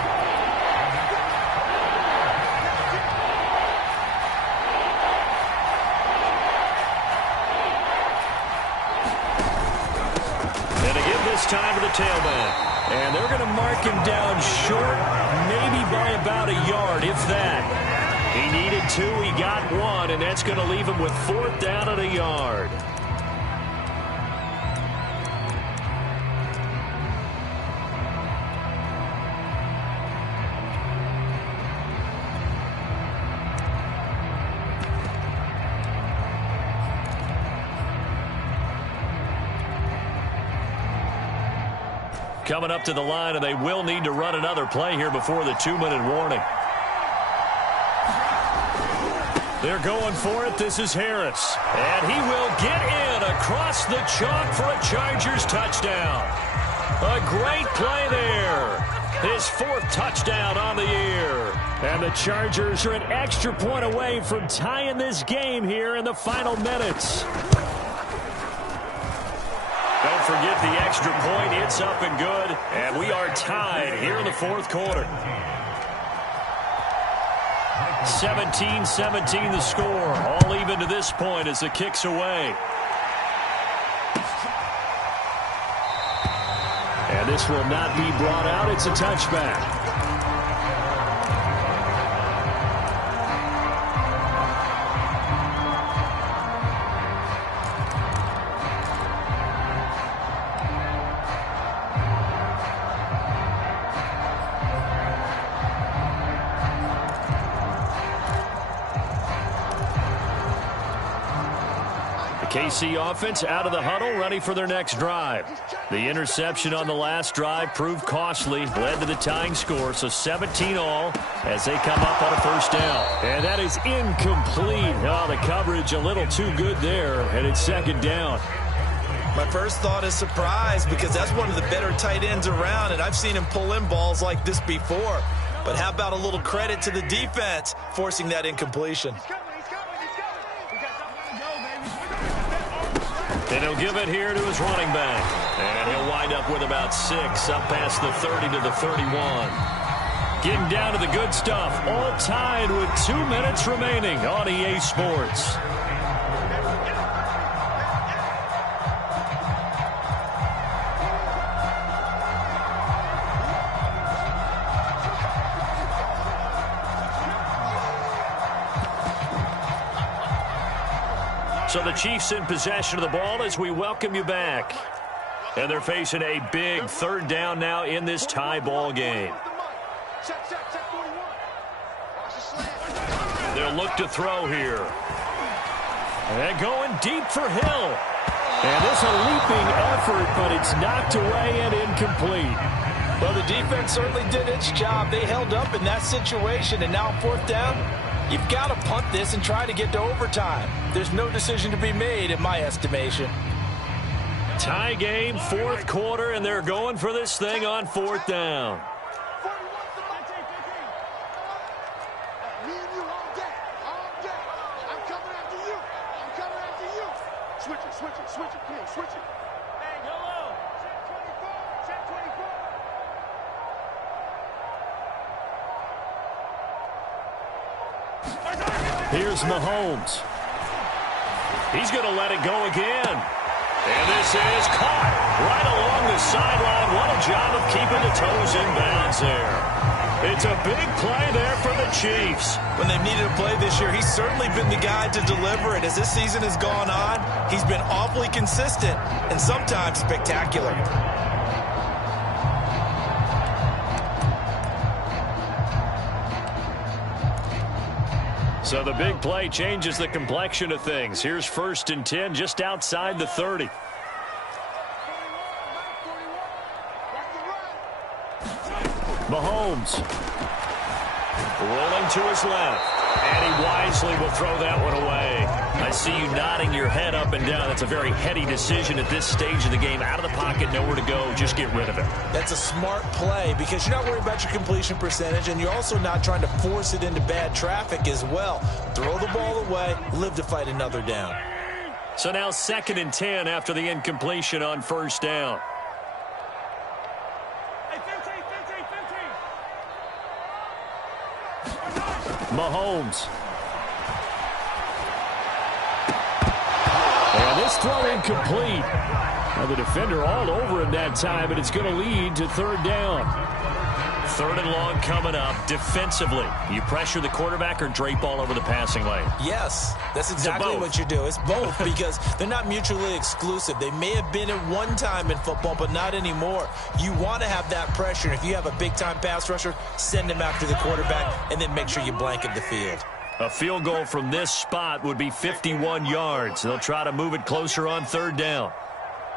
Time to the tailback. And they're going to mark him down short, maybe by about a yard, if that. He needed 2, he got 1, and that's going to leave him with 4th down at a yard. Coming up to the line, and they will need to run another play here before the 2-minute warning. They're going for it. This is Harris. And he will get in across the chalk for a Chargers touchdown. A great play there. His 4th touchdown on the year. And the Chargers are an extra point away from tying this game here in the final minutes. Don't forget the extra point. It's up and good. And we are tied here in the 4th quarter. 17-17 the score. All even to this point as the kick's away. And this will not be brought out. It's a touchback. KC offense out of the huddle, ready for their next drive. The interception on the last drive proved costly, led to the tying score, so 17 all as they come up on a 1st down. And that is incomplete. Oh, the coverage a little too good there, and it's 2nd down. My first thought is surprise because that's one of the better tight ends around, and I've seen him pull in balls like this before. But how about a little credit to the defense forcing that incompletion? And he'll give it here to his running back. And he'll wind up with about 6, up past the 30 to the 31. Getting down to the good stuff. All tied with 2 minutes remaining on EA Sports. So the Chiefs in possession of the ball as we welcome you back. And they're facing a big 3rd down now in this tie ball game. They'll look to throw here. And going deep for Hill. And this a leaping effort, but it's knocked away and incomplete. Well, the defense certainly did its job. They held up in that situation, and now 4th down. You've got to punt this and try to get to overtime. There's no decision to be made in my estimation. Tie game, 4th quarter, and they're going for this thing on 4th down. Switch it. Come on, switch it. Hey, hello. Check 24. Here's Mahomes. He's going to let it go again. And this is caught right along the sideline. What a job of keeping the toes in bounds there. It's a big play there for the Chiefs. When they've needed a play this year, he's certainly been the guy to deliver it. As this season has gone on, he's been awfully consistent and sometimes spectacular. So the big play changes the complexion of things. Here's 1st and 10 just outside the 30. Mahomes. Rolling to his left. And he wisely will throw that one away. I see you nodding your head up and down. That's a very heady decision at this stage of the game. Out of the pocket, nowhere to go. Just get rid of it. That's a smart play because you're not worried about your completion percentage, and you're also not trying to force it into bad traffic as well. Throw the ball away, live to fight another down. So now 2nd and 10 after the incompletion on 1st down. Mahomes. And this throw incomplete. Now the defender all over him that time, and it's going to lead to 3rd down. 3rd and long coming up. Defensively, you pressure the quarterback or drape all over the passing lane? Yes, that's exactly what you do. It's both because they're not mutually exclusive. They may have been at one time in football, but not anymore. You want to have that pressure. If you have a big-time pass rusher, send him after the quarterback, and then make sure you blanket the field. A field goal from this spot would be 51 yards. They'll try to move it closer on 3rd down.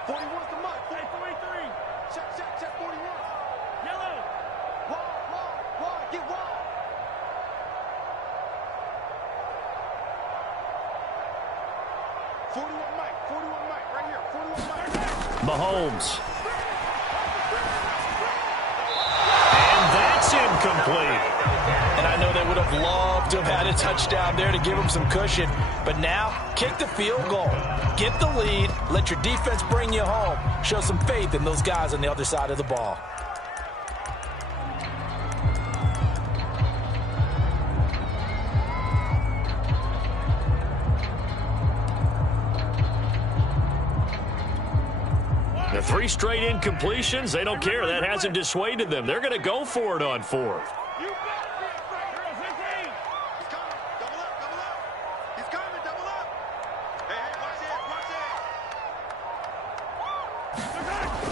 41's the mark. 43. Check 41. Yellow. Wide. Get wide. 41 Mike. Right here. 41 Mike. Mahomes. And that's incomplete. And I know they would have loved to have had a touchdown there to give them some cushion. But now, kick the field goal. Get the lead. Let your defense bring you home. Show some faith in those guys on the other side of the ball. The 3 straight incompletions, they don't care. That hasn't dissuaded them. They're going to go for it on 4th.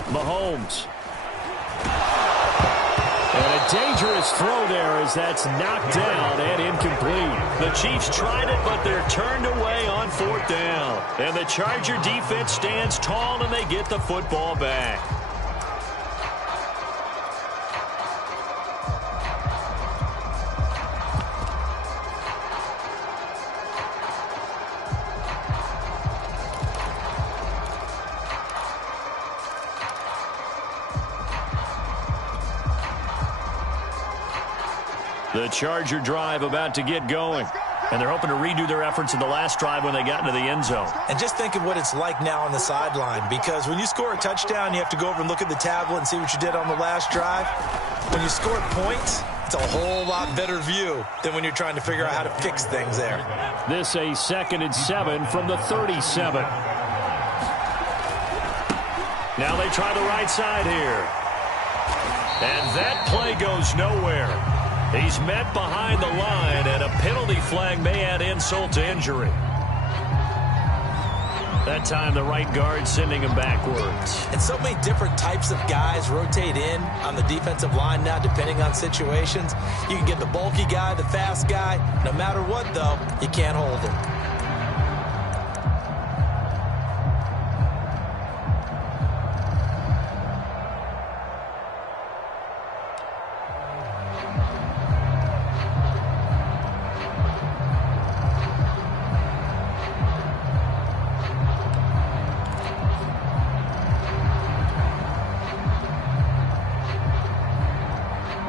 Mahomes. And a dangerous throw there as that's knocked down and incomplete. The Chiefs tried it, but they're turned away on 4th down. And the Charger defense stands tall, and they get the football back. The Charger drive about to get going. And they're hoping to redo their efforts in the last drive when they got into the end zone. And just think of what it's like now on the sideline, because when you score a touchdown, you have to go over and look at the tablet and see what you did on the last drive. When you score points, it's a whole lot better view than when you're trying to figure out how to fix things there. This a 2nd and 7 from the 37. Now they try the right side here. And that play goes nowhere. He's met behind the line, and a penalty flag may add insult to injury. That time, the right guard sending him backwards. And so many different types of guys rotate in on the defensive line now, depending on situations. You can get the bulky guy, the fast guy. No matter what, though, you can't hold him.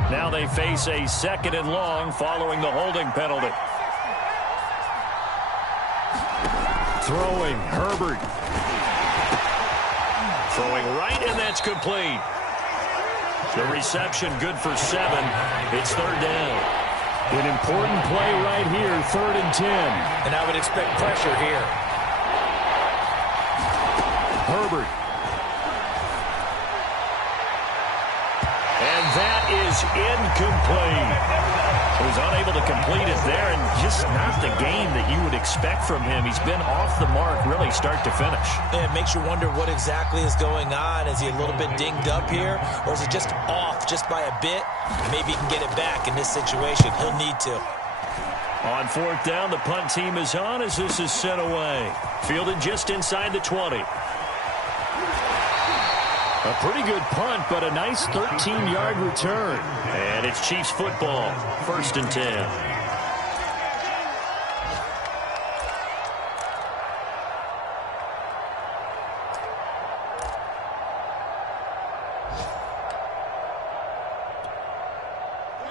Now they face a 2nd and long following the holding penalty. Throwing, Herbert. Throwing right, and that's complete. The reception good for 7. It's 3rd down. An important play right here, 3rd and 10. And I would expect pressure here. Herbert. And that is incomplete. He was unable to complete it there, and just not the game that you would expect from him. He's been off the mark really start to finish. And it makes you wonder what exactly is going on. Is he a little bit dinged up here, or is he just off just by a bit? Maybe he can get it back in this situation. He'll need to. On 4th down, the punt team is on as this is sent away. Fielded just inside the 20. A pretty good punt, but a nice 13-yard return. And it's Chiefs football, 1st and 10.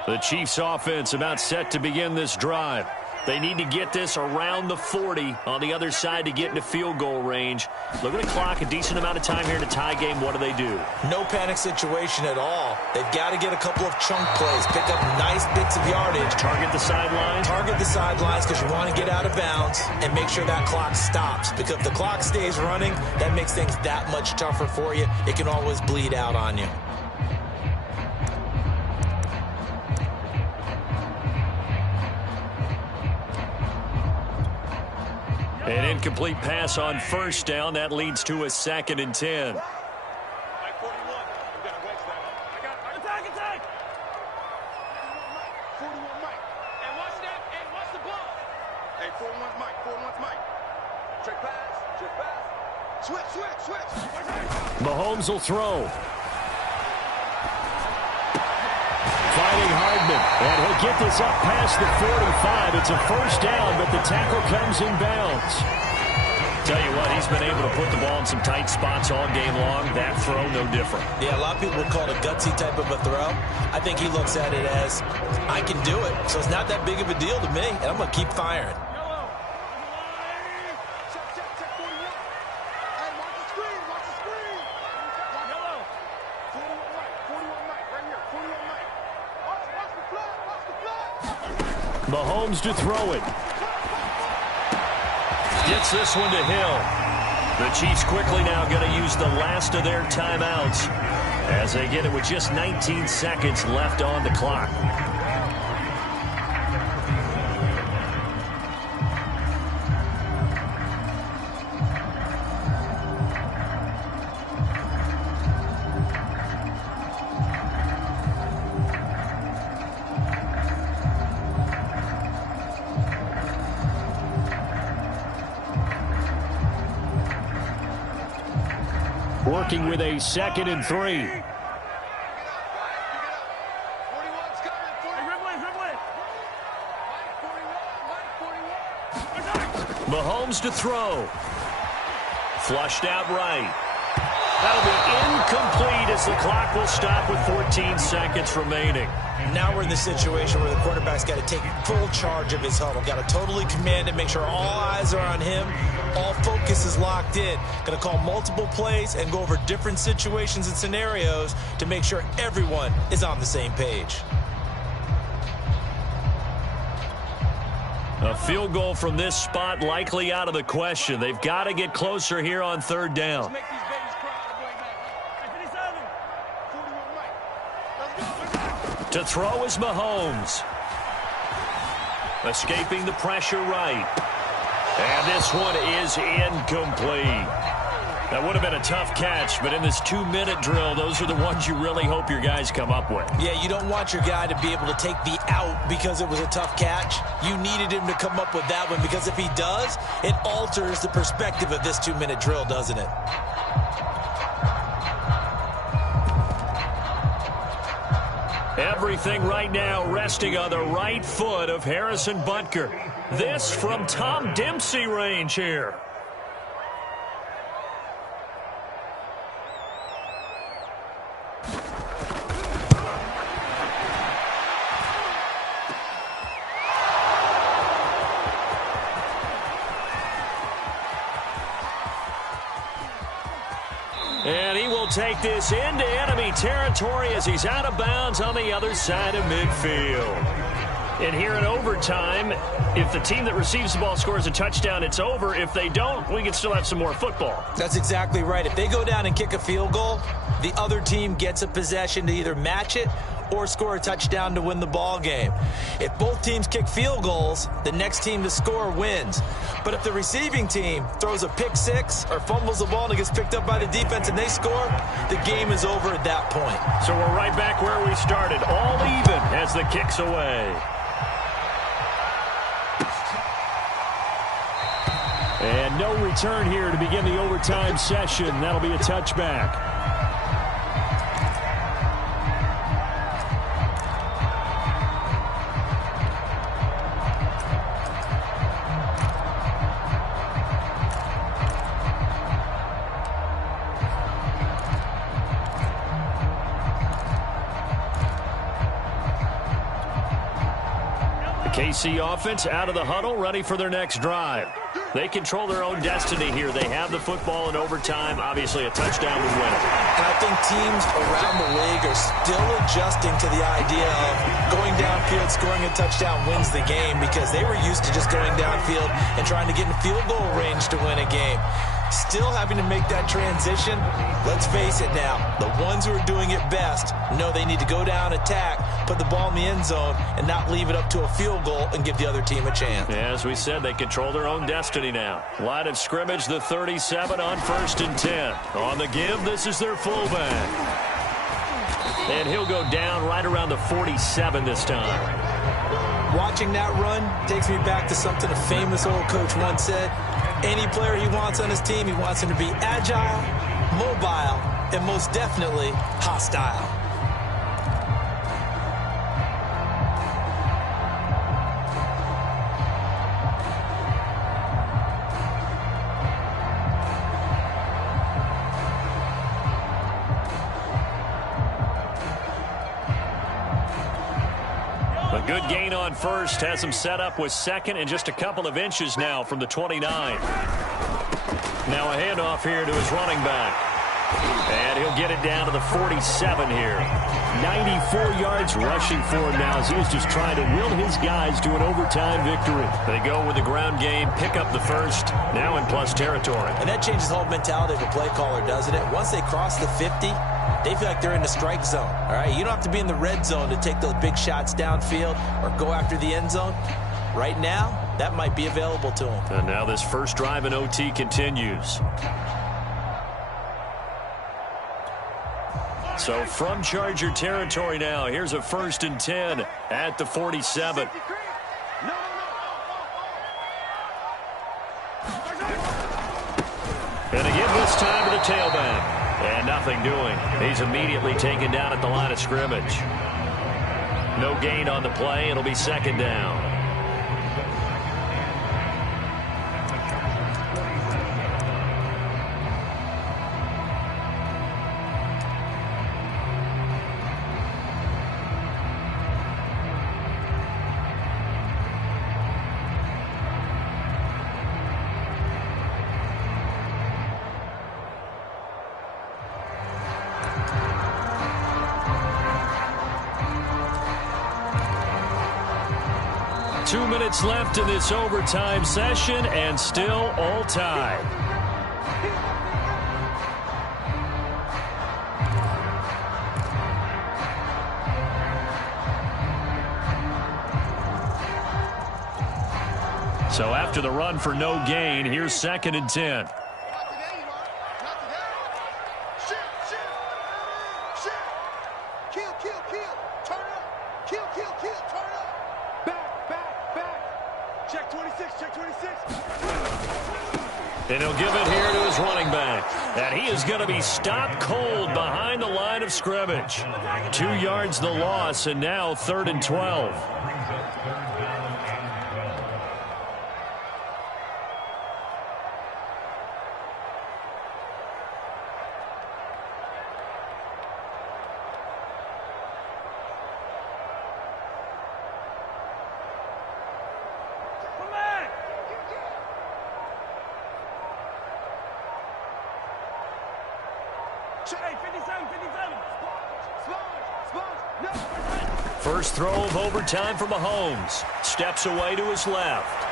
The Chiefs offense about set to begin this drive. They need to get this around the 40 on the other side to get into field goal range. Look at the clock, a decent amount of time here in a tie game. What do? No panic situation at all. They've got to get a couple of chunk plays, pick up nice bits of yardage. Target the sidelines? Target the sidelines because you want to get out of bounds and make sure that clock stops. Because if the clock stays running, that makes things that much tougher for you. It can always bleed out on you. An incomplete pass on 1st down. That leads to a 2nd and 10. Mahomes will throw. Fighting Hardman, and he'll get this up past the 45. It's a 1st down, but the tackle comes in bounds. Tell you what, he's been able to put the ball in some tight spots all game long. That throw, no different. Yeah, a lot of people would call it a gutsy type of a throw. I think he looks at it as, I can do it, so it's not that big of a deal to me, and I'm going to keep firing. Mahomes to throw it. Gets this one to Hill. The Chiefs quickly now going to use the last of their timeouts as they get it with just 19 seconds left on the clock. Working with a 2nd and 3. Mahomes to throw. Flushed out right. That'll be incomplete as the clock will stop with 14 seconds remaining. Now we're in the situation where the quarterback's got to take full charge of his huddle. Got to totally command it, make sure all eyes are on him. All focus is locked in. Going to call multiple plays and go over different situations and scenarios to make sure everyone is on the same page. A field goal from this spot likely out of the question. They've got to get closer here on 3rd down. To throw is Mahomes. Escaping the pressure right. And this one is incomplete. That would have been a tough catch, but in this 2-minute drill, those are the ones you really hope your guys come up with. Yeah, you don't want your guy to be able to take the out because it was a tough catch. You needed him to come up with that one because if he does, it alters the perspective of this 2-minute drill, doesn't it? Everything right now resting on the right foot of Harrison Butker. This from Tom Dempsey range here. And he will take this into enemy territory as he's out of bounds on the other side of midfield. And here in overtime, if the team that receives the ball scores a touchdown, it's over. If they don't, we can still have some more football. That's exactly right. If they go down and kick a field goal, the other team gets a possession to either match it or score a touchdown to win the ball game. If both teams kick field goals, the next team to score wins. But if the receiving team throws a pick six or fumbles the ball and it gets picked up by the defense and they score, the game is over at that point. So we're right back where we started, all even as the kick's away. And no return here to begin the overtime session. That'll be a touchback. KC offense out of the huddle, ready for their next drive. They control their own destiny here. They have the football in overtime. Obviously, a touchdown would win it. And I think teams around the league are still adjusting to the idea of going downfield, scoring a touchdown wins the game, because they were used to just going downfield and trying to get in field goal range to win a game. Still having to make that transition. Let's face it now, the ones who are doing it best know they need to go down, attack, put the ball in the end zone, and not leave it up to a field goal and give the other team a chance. Yeah, as we said, they control their own destiny now. Line of scrimmage, the 37 on 1st and 10. On the give, this is their fullback. And he'll go down right around the 47 this time. Watching that run takes me back to something a famous old coach once said. Any player he wants on his team, he wants him to be agile, mobile, and most definitely hostile. A good gain on first has him set up with second and just a couple of inches now from the 29. Now a handoff here to his running back. And he'll get it down to the 47 here. 94 yards rushing for him now as he was just trying to will his guys to an overtime victory. They go with the ground game, pick up the first, now in plus territory. And that changes the whole mentality of a play caller, doesn't it? Once they cross the 50, they feel like they're in the strike zone. All right, you don't have to be in the red zone to take those big shots downfield or go after the end zone. Right now, that might be available to them. And now this first drive in OT continues. So from Charger territory now, here's a 1st and 10 at the 47. And again this time to the tailback. And nothing doing. He's immediately taken down at the line of scrimmage. No gain on the play. It'll be 2nd down. Minutes left in this overtime session, and still all tied. So after the run for no gain, here's 2nd and 10. And he'll give it here to his running back. And he is going to be stopped cold behind the line of scrimmage. 2 yards the loss, and now 3rd and 12. Hey, 57, 57. Sponge, no. First throw of overtime for Mahomes. Steps away to his left.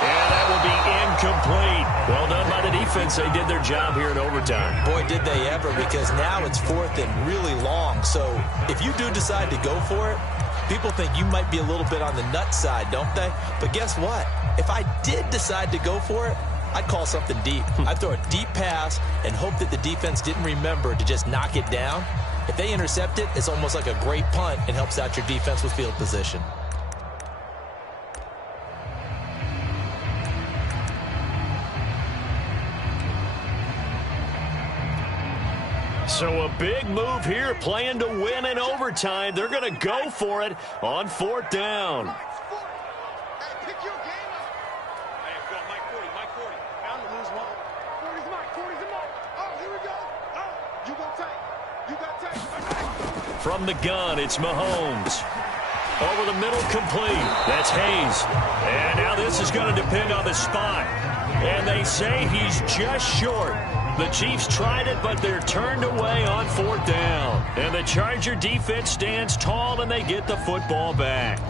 And that will be incomplete. Well done by the defense. They did their job here in overtime. Boy, did they ever, because now it's 4th and really long. So if you do decide to go for it, people think you might be a little bit on the nut side, don't they? But guess what? If I did decide to go for it, I'd call something deep. I'd throw a deep pass and hope that the defense didn't remember to just knock it down. If they intercept it, it's almost like a great punt. It helps out your defense with field position. So a big move here, playing to win in overtime. They're going to go for it on 4th down. From the gun, it's Mahomes. Over the middle, complete. That's Hayes. And now this is going to depend on the spot. And they say he's just short. The Chiefs tried it, but they're turned away on 4th down. And the Charger defense stands tall, and they get the football back.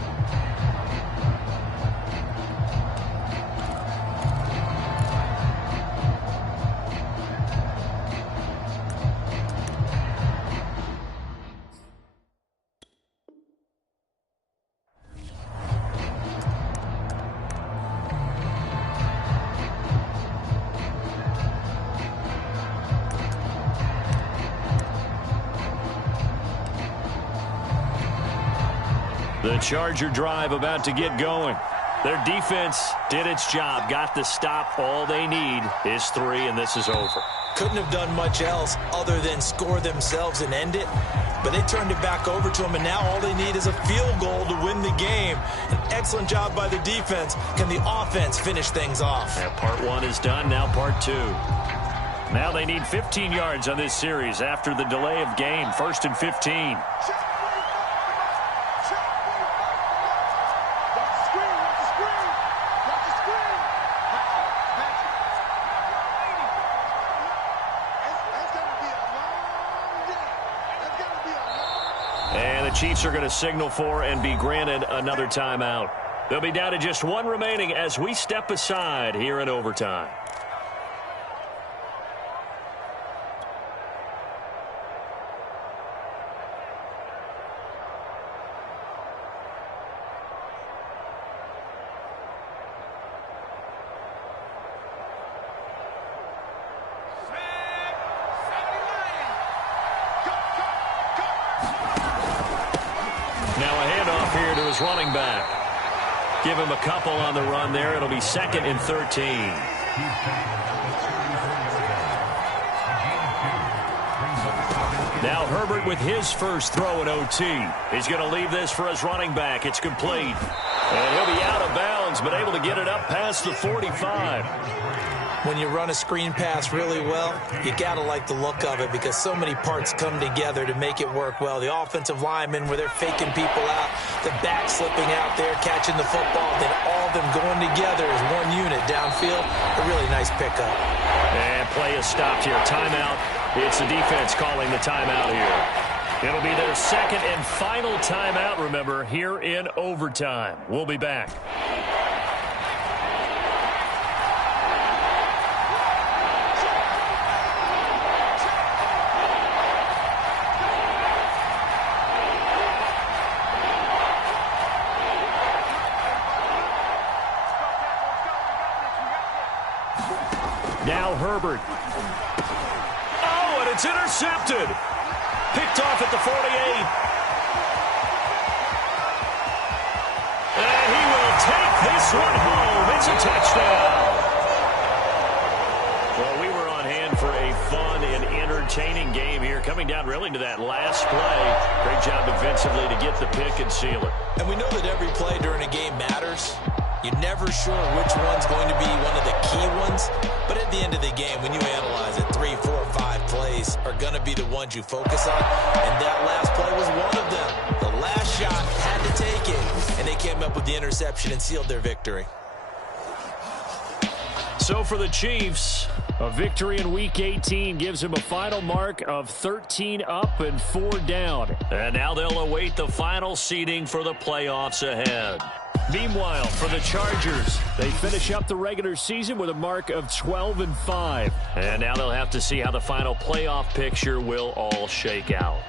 The Charger drive about to get going. Their defense did its job, got the stop. All they need is 3, and this is over. Couldn't have done much else other than score themselves and end it. But they turned it back over to them, and now all they need is a field goal to win the game. An excellent job by the defense. Can the offense finish things off? Yeah, part 1 is done, now part 2. Now they need 15 yards on this series after the delay of game. 1st and 15. Chiefs are going to signal for and be granted another timeout. They'll be down to just 1 remaining as we step aside here in overtime. Running back. Give him a couple on the run there. It'll be 2nd and 13. Now Herbert with his first throw in OT. He's going to leave this for his running back. It's complete. And he'll be out of bounds, but able to get it up past the 45. When you run a screen pass really well, you got to like the look of it because so many parts come together to make it work well. The offensive linemen, where they're faking people out, the back slipping out there, catching the football, then all of them going together as one unit downfield. A really nice pickup. And play is stopped here. Timeout. It's the defense calling the timeout here. It'll be their 2nd and final timeout, remember, here in overtime. We'll be back. Now Herbert. Oh, and it's intercepted. Picked off at the 48. And he will take this one home. It's a touchdown. Well, we were on hand for a fun and entertaining game here, coming down really to that last play. Great job defensively to get the pick and seal it. And we know that every play during a game matters. You're never sure which one's going to be one of the key ones. But at the end of the game, when you analyze it, 3, 4, 5 plays are going to be the ones you focus on. And that last play was one of them. The last shot had to take it. And they came up with the interception and sealed their victory. So for the Chiefs, A victory in Week 18 gives him a final mark of 13 up and 4 down. And now they'll await the final seeding for the playoffs ahead. Meanwhile, for the Chargers, they finish up the regular season with a mark of 12-5. And now they'll have to see how the final playoff picture will all shake out.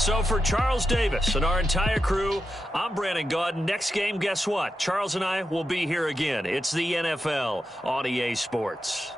So for Charles Davis and our entire crew, I'm Brandon Gaudin. Next game, guess what? Charles and I will be here again. It's the NFL on EA Sports.